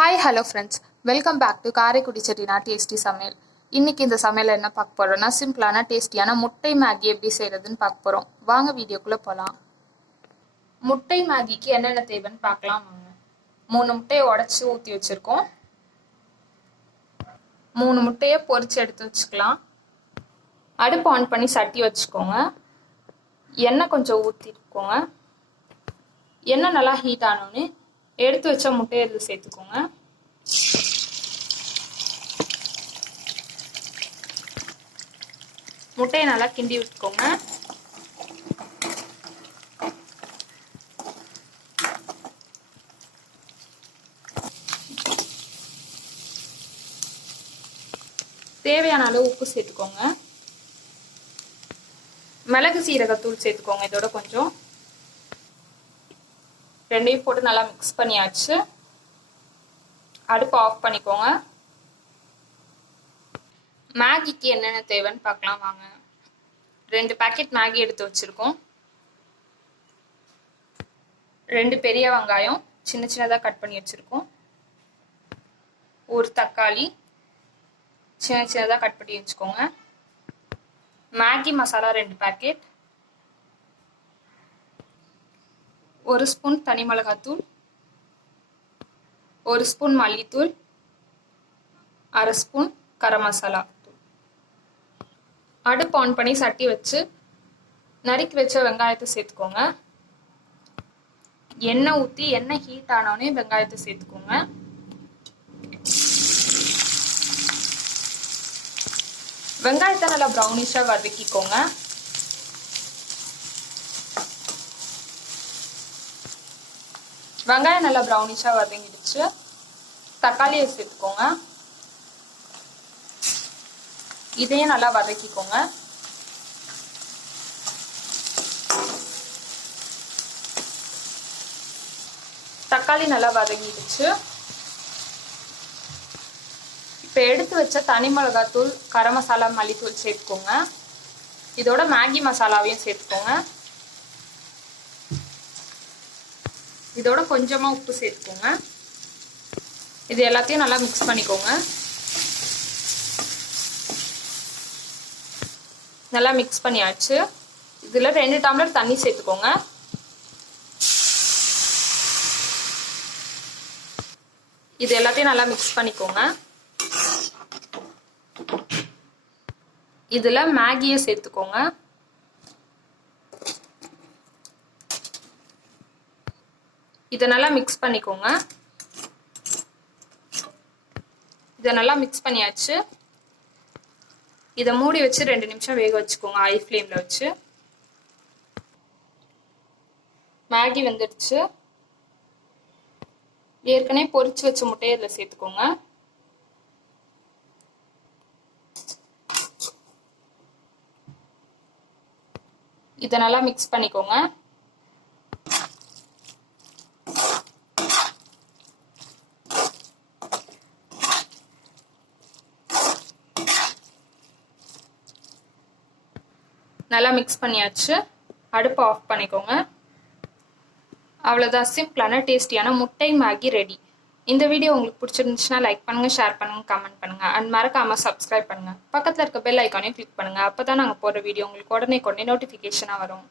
Hi hello friends, welcome back to Karaikudi Chettinad tasty சமையல். இன்றைக்கி இந்த சமையல் என்ன பார்க்க போகிறோன்னா, சிம்பிளான டேஸ்டியான முட்டை மேகி எப்படி செய்கிறதுன்னு பார்க்க போகிறோம். வாங்க வீடியோக்குள்ளே போகலாம். முட்டை மேகிக்கு என்னென்ன தேவைன்னு பார்க்கலாம் வாங்க. 3 முட்டையை உடச்சி ஊற்றி வச்சுருக்கோம். 3 முட்டையை பொரிச்சு எடுத்து வச்சுக்கலாம். அடுப்பு ஆன் பண்ணி சட்டி வச்சுக்கோங்க. எண்ணெய் கொஞ்சம் ஊற்றிக்கோங்க. எண்ணெய் நல்லா ஹீட் ஆனோன்னு எடுத்து வச்ச முட்டையை இதில் சேர்த்துக்கோங்க. முட்டையை நல்லா கிண்டி விட்டுக்கோங்க. தேவையான அளவு உப்பு சேர்த்துக்கோங்க. மிளகு சீரகத்தூள் சேர்த்துக்கோங்க. இதோட கொஞ்சம் ரெண்டையும் போட்டு நல்லா மிக்ஸ் பண்ணியாச்சு. அடுப்பு ஆஃப் பண்ணிக்கோங்க. மேகிக்கு என்னென்ன தேவைன்னு பார்க்கலாம் வாங்க. 2 பேக்கெட் மேகி எடுத்து வச்சிருக்கோம். 2 பெரிய வெங்காயம் சின்ன சின்னதாக கட் பண்ணி வச்சிருக்கோம். 1 தக்காளி சின்ன சின்னதாக கட் பண்ணி வச்சுக்கோங்க. மேகி மசாலா 2 பேக்கெட், 1 ஸ்பூன் தனி மிளகாத்தூள், 1 ஸ்பூன் மல்லித்தூள், 1/2 ஸ்பூன் கரம் மசாலா தூள். அடுப்பு ஆன் பண்ணி சட்டி வச்சு நறுக்கி வச்ச வெங்காயத்தை சேர்த்துக்கோங்க. எண்ணெய் ஊற்றி எண்ணெய் ஹீட் ஆனோடனே வெங்காயத்தை சேர்த்துக்கோங்க. வெங்காயத்தை நல்லா ப்ரௌனிஷாக வதக்கிக்கோங்க. வெங்காயம் நல்லா ப்ரௌனிஷாக வதங்கிடுச்சு. தக்காளியை சேர்த்துக்கோங்க. இதையும் நல்லா வதக்கிக்கோங்க. தக்காளி நல்லா வதங்கிடுச்சு. இப்போ எடுத்து வச்ச தனி மிளகாத்தூள், கரம் மசாலா, மல்லித்தூள் சேர்த்துக்கோங்க. இதோட மேகி மசாலாவையும் சேர்த்துக்கோங்க. இதோட கொஞ்சமாக உப்பு சேர்த்துக்கோங்க. இது எல்லாத்தையும் நல்லா மிக்ஸ் பண்ணிக்கோங்க. நல்லா மிக்ஸ் பண்ணியாச்சு. இதில் 2 டம்ளர் தண்ணி சேர்த்துக்கோங்க. இது எல்லாத்தையும் நல்லா மிக்ஸ் பண்ணிக்கோங்க. இதில் மேகியை சேர்த்துக்கோங்க. இதை நல்லா மிக்ஸ் பண்ணிக்கோங்க. இதை நல்லா மிக்ஸ் பண்ணியாச்சு. இதை மூடி வச்சு 2 நிமிஷம் வேக வச்சுக்கோங்க, ஹை ஃப்ளேமில் வச்சு. மேகி வெந்துடுச்சு. ஏற்கனவே பொரிச்சு வச்ச முட்டையை இதில் சேர்த்துக்கோங்க. இதை நல்லா மிக்ஸ் பண்ணிக்கோங்க. நல்லா மிக்ஸ் பண்ணியாச்சு. அடுப்பு ஆஃப் பண்ணிக்கோங்க. அவ்வளோதான், சிம்பிளான டேஸ்டியான முட்டை மேகி ரெடி. இந்த வீடியோ உங்களுக்கு பிடிச்சிருந்துச்சுன்னா லைக் பண்ணுங்கள், ஷேர் பண்ணுங்கள், கமெண்ட் பண்ணுங்கள். அண்ட் மறக்காமல் சப்ஸ்கிரைப் பண்ணுங்கள். பக்கத்தில் இருக்க பெல் ஐக்கானையும் கிளிக் பண்ணுங்கள். அப்போ தான் நாங்கள் போடுற வீடியோ உங்களுக்கு உடனே நோட்டிஃபிகேஷனாக வரும்.